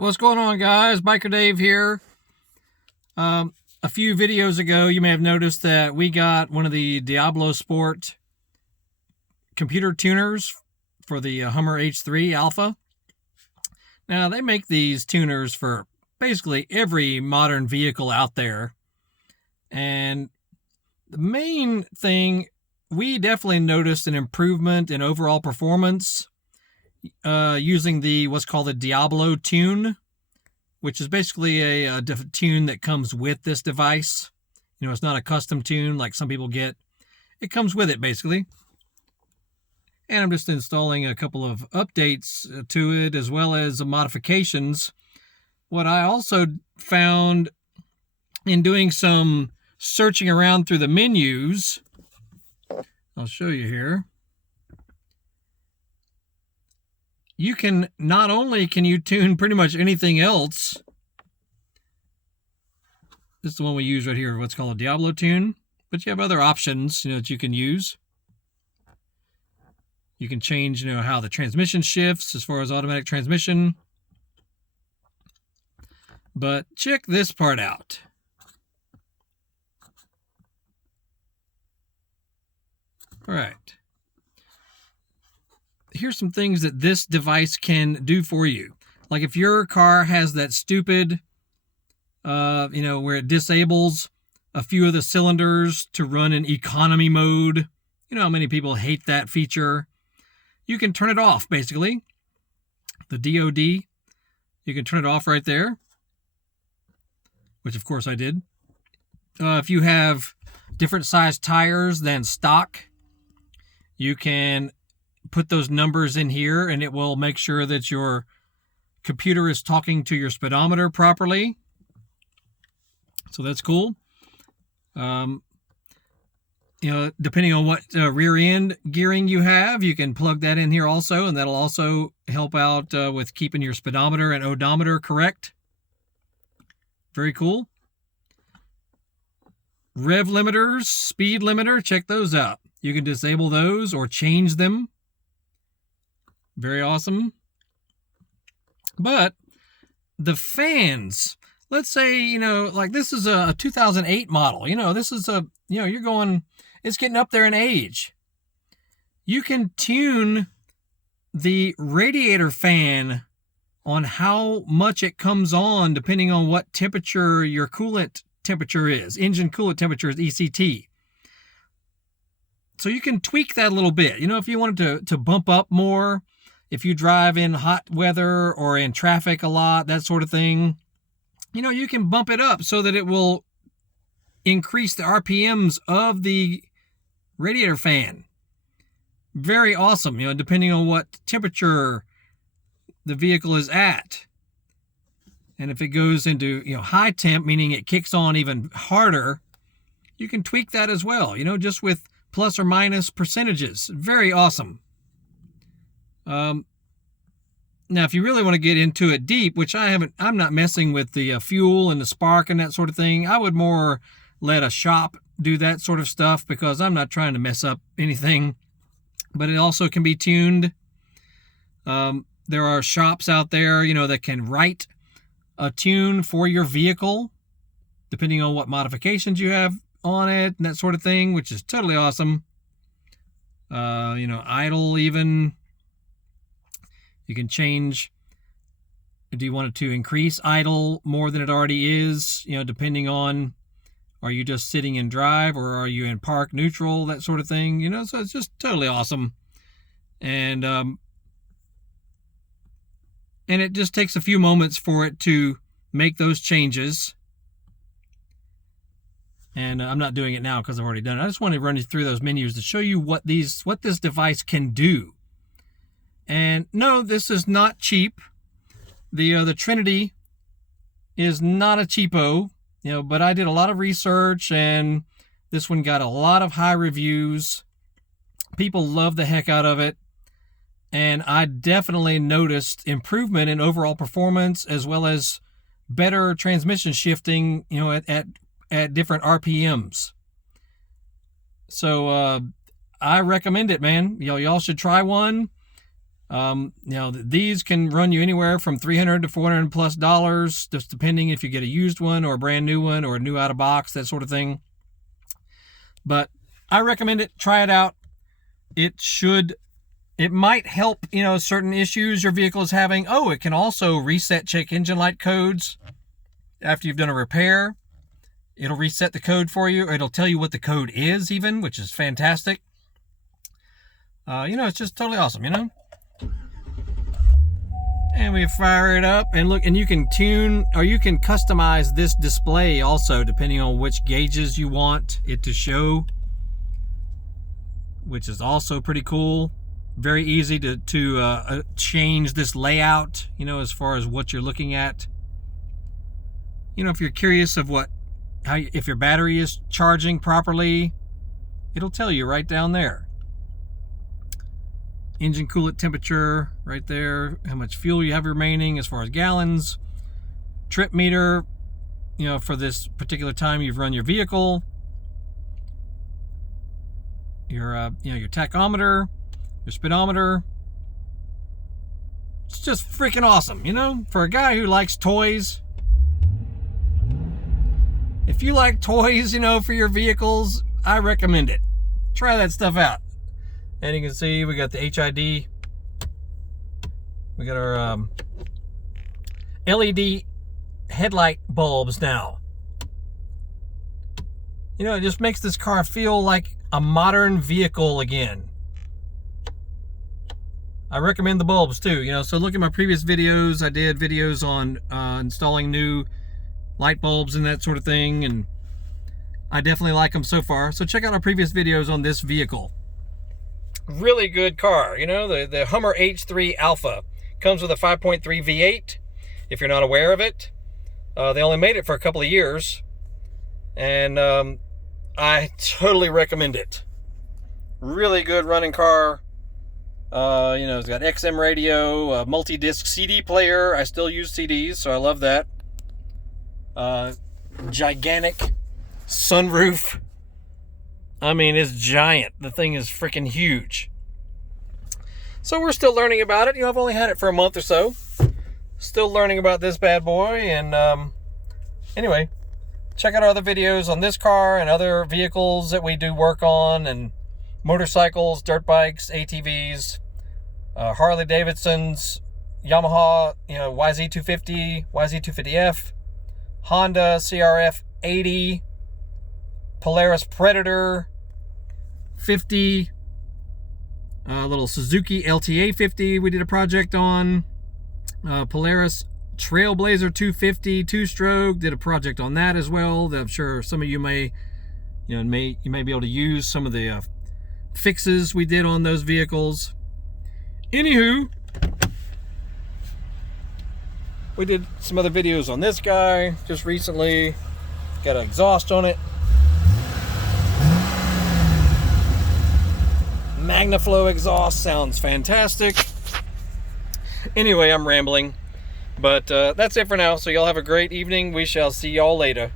What's going on, guys? Biker Dave here. A few videos ago, you may have noticed that we got one of the Diablosport computer tuners for the Hummer H3 Alpha. Now, they make these tuners for basically every modern vehicle out there. And the main thing, we definitely noticed an improvement in overall performance using the what's called the Diablo tune, which is basically a tune that comes with this device. You know, it's not a custom tune like some people get. It comes with it, basically. And I'm just installing a couple of updates to it as well as modifications. What I also found in doing some searching around through the menus, I'll show you here. You can, not only can you tune pretty much anything else, this is the one we use right here, what's called a Diablo tune, but you have other options, that you can use. You can change, how the transmission shifts as far as automatic transmission. But check this part out. All right. Here's some things that this device can do for you. Like if your car has that stupid, where it disables a few of the cylinders to run in economy mode. You know how many people hate that feature. You can turn it off, basically. The DOD, you can turn it off right there, which of course I did. If you have different size tires than stock, you can put those numbers in here and it will make sure that your computer is talking to your speedometer properly. So that's cool. Depending on what rear end gearing you have, you can plug that in here also, and that'll also help out with keeping your speedometer and odometer correct. Very cool. Rev limiters, speed limiter, check those out. You can disable those or change them. Very awesome. But the fans, let's say, like this is a 2008 model. This is you're going, it's getting up there in age. You can tune the radiator fan on how much it comes on depending on what temperature your coolant temperature is. Engine coolant temperature is ECT. So you can tweak that a little bit. If you wanted to bump up more, if you drive in hot weather or in traffic a lot, that sort of thing, you can bump it up so that it will increase the RPMs of the radiator fan. Very awesome, depending on what temperature the vehicle is at. And if it goes into, high temp, meaning it kicks on even harder, you can tweak that as well, just with plus or minus percentages. Very awesome. Now, if you really want to get into it deep, which I'm not messing with the fuel and the spark and that sort of thing. I would more let a shop do that sort of stuff because I'm not trying to mess up anything. But it also can be tuned. There are shops out there, that can write a tune for your vehicle, depending on what modifications you have on it and that sort of thing, which is totally awesome. Idle even. You can change, do you want it to increase idle more than it already is, depending on, are you just sitting in drive or are you in park neutral, that sort of thing, so it's just totally awesome. And it just takes a few moments for it to make those changes. And I'm not doing it now because I've already done it. I just want to run you through those menus to show you what this device can do. And no, this is not cheap. The Trinity is not a cheapo, but I did a lot of research and this one got a lot of high reviews. People love the heck out of it. And I definitely noticed improvement in overall performance as well as better transmission shifting, at different RPMs. So I recommend it, man. Y'all should try one. You know, these can run you anywhere from $300 to $400+, just depending if you get a used one or a brand new one or a new out of box, that sort of thing. But I recommend it. Try it out. It might help, you know, certain issues your vehicle is having. Oh, it can also reset check engine light codes after you've done a repair. It'll reset the code for you, or it'll tell you what the code is even, which is fantastic. You know, it's just totally awesome, you know? And we fire it up, and look, and you can tune, or you can customize this display also, depending on which gauges you want it to show, which is also pretty cool. Very easy to change this layout, you know, as far as what you're looking at. You know, if you're curious of if your battery is charging properly, it'll tell you right down there. Engine coolant temperature right there, how much fuel you have remaining as far as gallons, trip meter, you know, for this particular time you've run your vehicle, your you know, your tachometer, your speedometer. It's just freaking awesome, you know, for a guy who likes toys. If you like toys, you know, for your vehicles, I recommend it. Try that stuff out. And you can see we got the HID. We got our LED headlight bulbs now. You know, it just makes this car feel like a modern vehicle again. I recommend the bulbs too, you know, so look at my previous videos. I did videos on installing new light bulbs and that sort of thing, and I definitely like them so far. So check out our previous videos on this vehicle. Really good car, you know, the Hummer H3 Alpha comes with a 5.3 V8. If you're not aware of it, they only made it for a couple of years, and I totally recommend it. Really good running car. You know, it's got XM radio, a multi-disc CD player. I still use CDs, so I love that. Gigantic sunroof. I mean, it's giant. The thing is freaking huge. So we're still learning about it. You know, I've only had it for a month or so. Still learning about this bad boy. And anyway, check out our other videos on this car and other vehicles that we do work on, and motorcycles, dirt bikes, ATVs, Harley Davidsons, Yamaha, you know, YZ250, YZ250F, Honda CRF 80, Polaris Predator 50, little Suzuki LTA 50 we did a project on, Polaris Trailblazer 250 two-stroke, did a project on that as well. That I'm sure some of you may be able to use some of the fixes we did on those vehicles. Anywho, we did some other videos on this guy just recently. Got an exhaust on it. Magnaflow exhaust, sounds fantastic. Anyway, I'm rambling, but that's it for now. So y'all have a great evening. We shall see y'all later.